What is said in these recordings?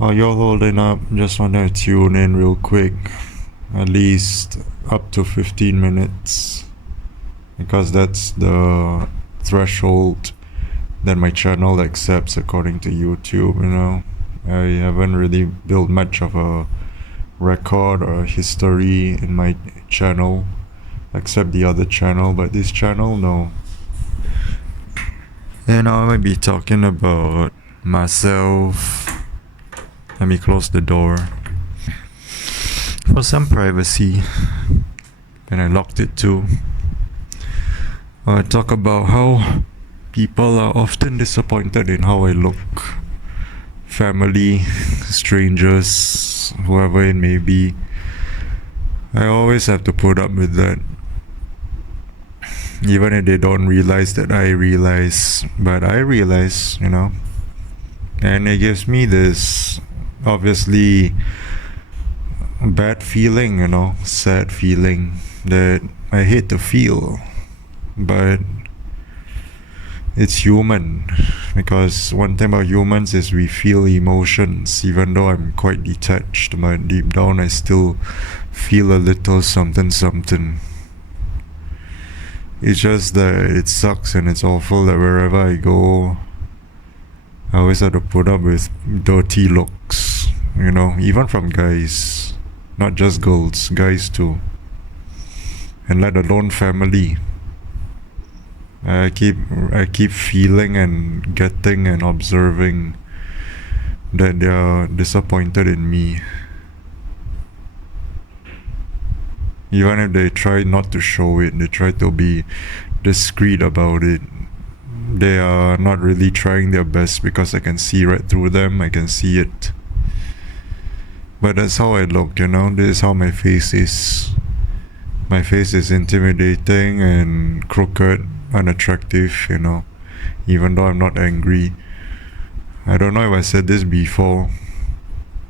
While you're holding up, just want to tune in real quick, at least up to 15 minutes, because that's the threshold that my channel accepts according to YouTube. I haven't really built much of a record or history in my channel, except the other channel, but this channel, no. And I might be talking about myself. Let me close the door for some privacy, and I locked it too. I talk about how people are often disappointed in how I look. Family, strangers, whoever it may be. I always have to put up with that. Even if they don't realize that I realize, but I realize, and it gives me this obviously bad feeling, sad feeling that I hate to feel, but it's human, because one thing about humans is we feel emotions. Even though I'm quite detached, but deep down I still feel a little something. It's just that it sucks and it's awful that wherever I go, I always have to put up with dirty looks, even from guys, not just girls, guys too, and let alone family. I keep feeling and getting and observing that they are disappointed in me. Even if they try not to show it, they try to be discreet about it. They are not really trying their best, because I can see right through them. I can see it. But that's how I look, This is how my face is. My face is intimidating and crooked, unattractive, even though I'm not angry. I don't know if I said this before.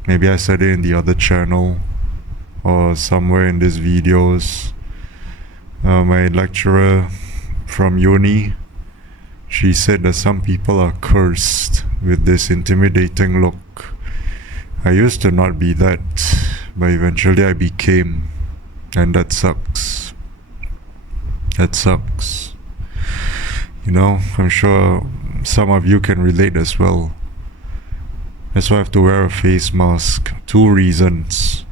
Maybe I said it in the other channel or somewhere in these videos. My lecturer from uni, she said that some people are cursed with this intimidating look. I used to not be that, but eventually I became, and that sucks. That sucks. I'm sure some of you can relate as well. That's why I have to wear a face mask. 2 reasons.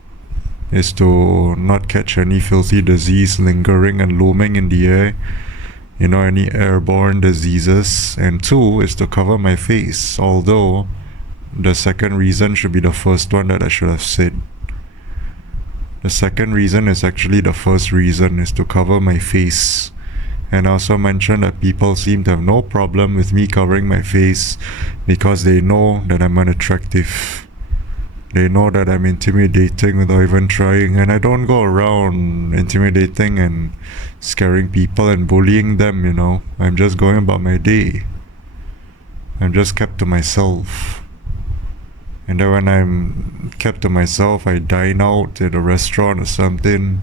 Is to not catch any filthy disease lingering and looming in the air, any airborne diseases. And 2 is to cover my face, although the second reason should be the first one that I should have said. The second reason is actually the first reason, is to cover my face. And I also mentioned that people seem to have no problem with me covering my face because they know that I'm unattractive. They know that I'm intimidating without even trying, and I don't go around intimidating and scaring people and bullying them, I'm just going about my day. I'm just kept to myself. And then when I'm kept to myself, I dine out at a restaurant or something,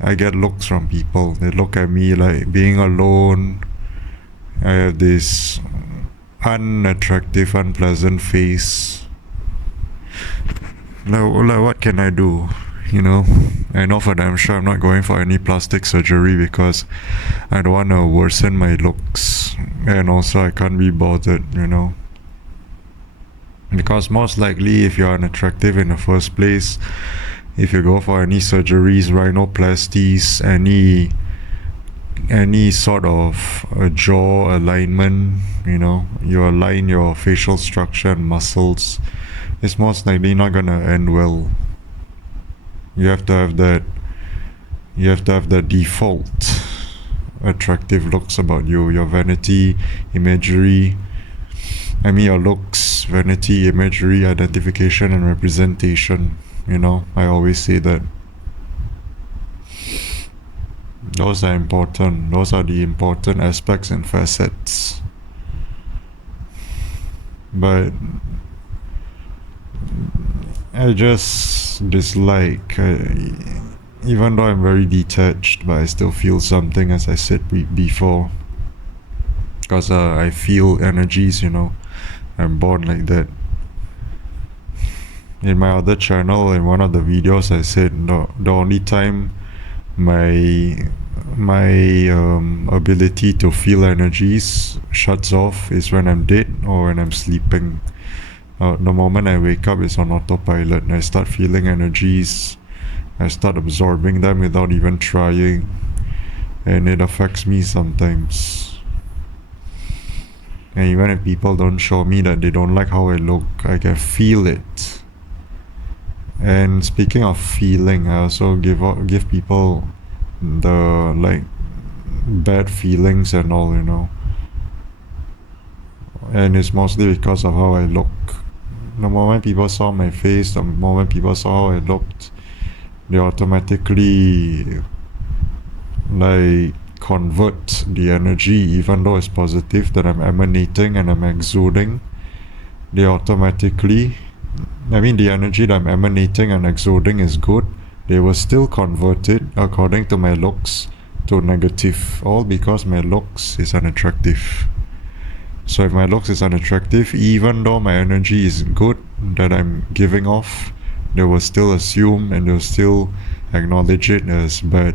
I get looks from people. They look at me like being alone. I have this unattractive, unpleasant face. Like what can I do? I know for damn sure I'm not going for any plastic surgery, because I don't want to worsen my looks, and also I can't be bothered, because most likely if you're unattractive in the first place, if you go for any surgeries, rhinoplasties, any sort of jaw alignment, you align your facial structure and muscles, it's most likely not gonna end well. You have to have that default attractive looks about you, your vanity imagery. Your looks, vanity, imagery, identification, and representation. I always say that. Those are important. Those are the important aspects and facets. But I just dislike, even though I'm very detached, but I still feel something, as I said before, because I feel energies, I'm born like that. In my other channel, in one of the videos, I said the only time my ability to feel energies shuts off is when I'm dead or when I'm sleeping. The moment I wake up, it's on autopilot. I start feeling energies. I start absorbing them without even trying, and it affects me sometimes. And even if people don't show me that they don't like how I look, I can feel it. And speaking of feeling, I also give people the like bad feelings and all, you know. And it's mostly because of how I look. The moment people saw my face, the moment people saw how I looked, they automatically like convert the energy, even though it's positive that I'm emanating and I'm exuding. They automatically, the energy that I'm emanating and exuding is good. They will still convert it according to my looks to negative, all because my looks is unattractive. So if my looks is unattractive, even though my energy is good that I'm giving off, they will still assume and they'll still acknowledge it as bad.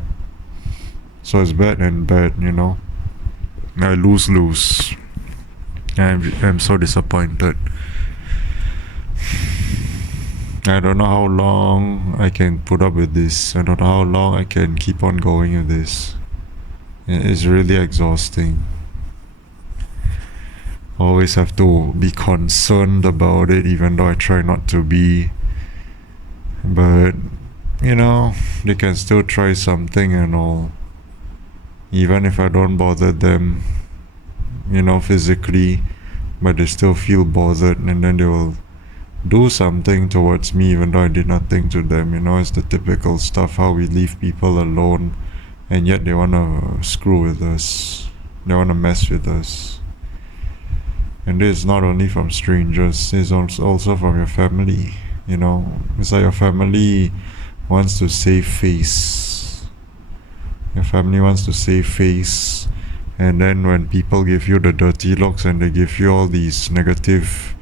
So it's bad and bad, you know. I lose. I'm so disappointed. I don't know how long I can put up with this. I don't know how long I can keep on going with this. It's really exhausting. Always have to be concerned about it, even though I try not to be. But, you know, they can still try something and all. Even if I don't bother them, you know, physically, but they still feel bothered, and then they will do something towards me even though I did nothing to them. You know, it's the typical stuff, how we leave people alone and yet they want to screw with us. They want to mess with us. And this is not only from strangers, it's also from your family. You know, it's like your family wants to save face. Your family wants to save face, and then when people give you the dirty looks and they give you all these negative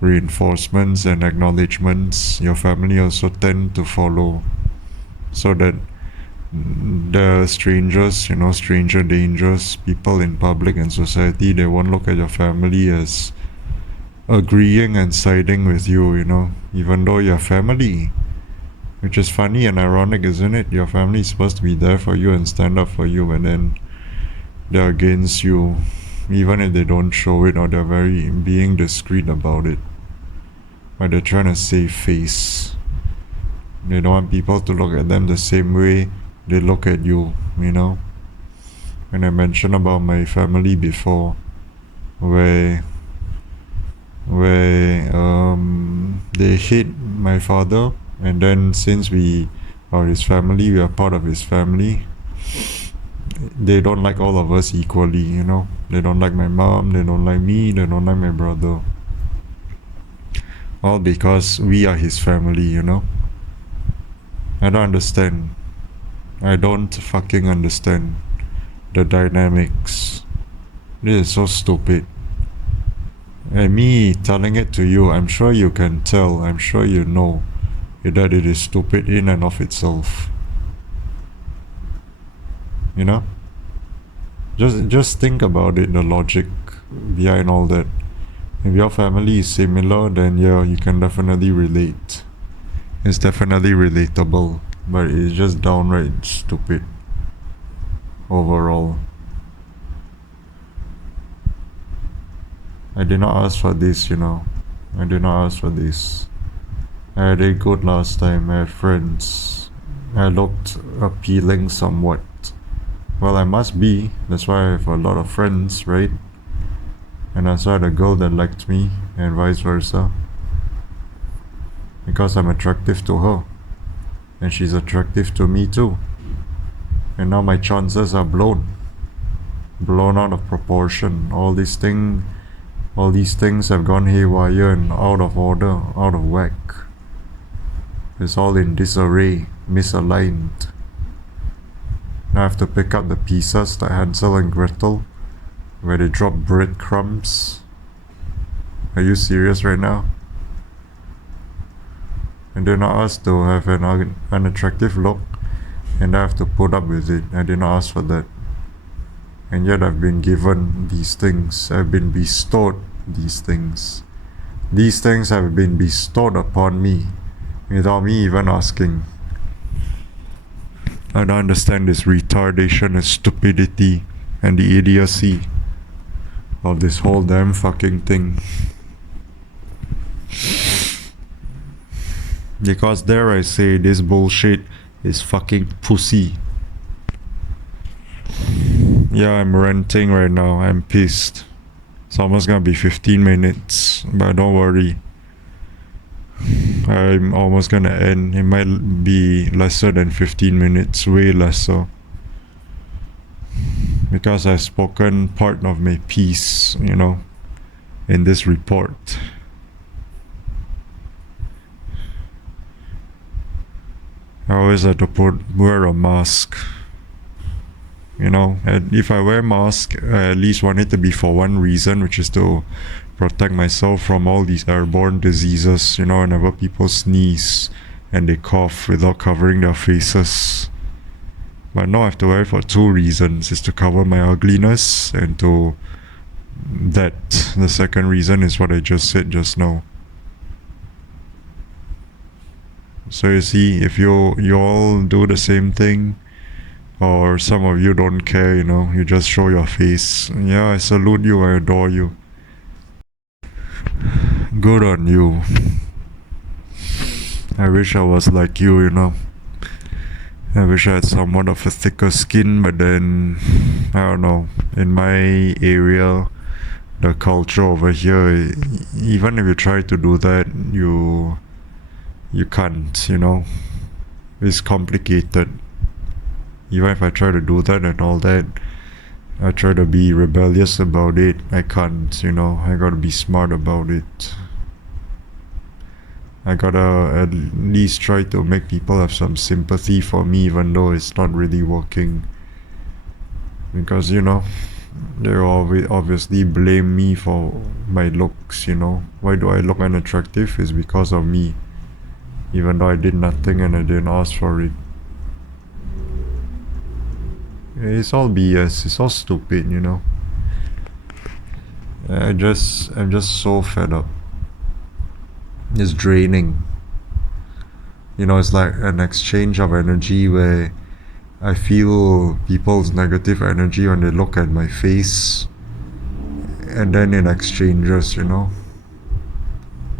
reinforcements and acknowledgements, your family also tend to follow, so that the strangers, you know, stranger dangers, people in public and society, they won't look at your family as agreeing and siding with you, you know, even though you're family. Which is funny and ironic, isn't it? Your family is supposed to be there for you and stand up for you, and then they're against you, even if they don't show it or they're very being discreet about it. But they're trying to save face. They don't want people to look at them the same way they look at you, you know. When I mentioned about my family before, where they hate my father, and then since we are his family, we are part of his family, they don't like all of us equally, you know. They don't like my mom, they don't like me, they don't like my brother. All because we are his family, you know. I don't understand. I don't fucking understand the dynamics. This is so stupid. And me telling it to you, I'm sure you can tell, I'm sure you know that it is stupid in and of itself. You know? Just think about it, the logic behind all that. If your family is similar, then yeah, you can definitely relate. It's definitely relatable, but it's just downright stupid overall. I did not ask for this, you know. I did not ask for this. I did good last time. I had friends. I looked appealing somewhat. Well, I must be. That's why I have a lot of friends, right? And I saw the girl that liked me, and vice versa. Because I'm attractive to her. And she's attractive to me too. And now my chances are blown out of proportion. All these things have gone haywire and out of order, out of whack. It's all in disarray, misaligned. Now I have to pick up the pieces like Hansel and Gretel, where they drop breadcrumbs. Are you serious right now? I did not ask to have an unattractive look, and I have to put up with it. I did not ask for that. And yet I've been given these things. I've been bestowed these things. These things have been bestowed upon me without me even asking. I don't understand this retardation and stupidity and the idiocy of this whole damn fucking thing. Because dare I say, this bullshit is fucking pussy. Yeah, I'm ranting right now. I'm pissed. It's almost gonna be 15 minutes, but don't worry. I'm almost gonna end. It might be lesser than 15 minutes, way lesser. Because I've spoken part of my piece, in this report. I always have to wear a mask. And if I wear a mask, I at least want it to be for one reason, which is to protect myself from all these airborne diseases. Whenever people sneeze and they cough without covering their faces. But now I have to wear it for two reasons. It's to cover my ugliness, and the second reason is what I just said just now. So you see, if you all do the same thing, or some of you don't care, you just show your face. Yeah, I salute you, I adore you. Good on you. I wish I was like you, I wish I had somewhat of a thicker skin, but then, I don't know, in my area, the culture over here, even if you try to do that, you can't, it's complicated. Even if I try to do that and all that, I try to be rebellious about it, I can't, I gotta be smart about it. I gotta at least try to make people have some sympathy for me, even though it's not really working. Because, they obviously blame me for my looks, Why do I look unattractive? It's because of me. Even though I did nothing and I didn't ask for it. It's all BS, it's all stupid, I'm just so fed up. It's draining. It's like an exchange of energy where I feel people's negative energy when they look at my face, and then it exchanges,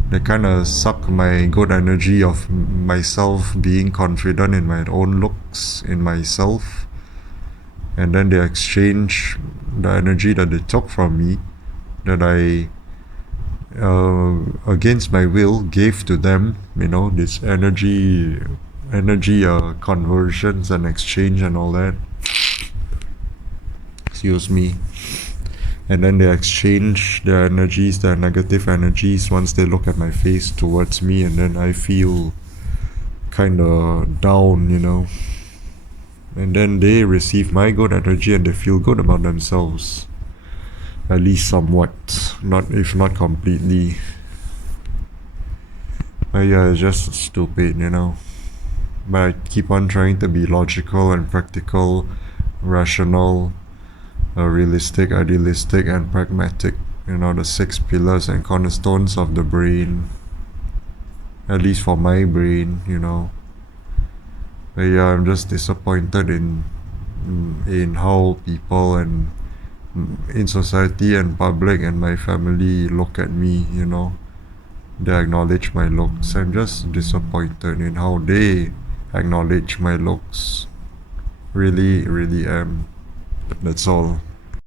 They kind of suck my good energy of myself being confident in my own looks, in myself, and then they exchange the energy that they took from me, that I against my will gave to them, this energy conversions and exchange and all that. Excuse me. And then they exchange their energies, their negative energies, once they look at my face towards me, and then I feel kind of down, And then they receive my good energy and they feel good about themselves. At least somewhat, if not completely. But yeah, it's just stupid, But I keep on trying to be logical and practical, rational, realistic, idealistic, and pragmatic. The 6 pillars and cornerstones of the brain. At least for my brain, But yeah, I'm just disappointed in how people and in society and public and my family look at me, They acknowledge my looks. I'm just disappointed in how they acknowledge my looks. Really, really am. That's all.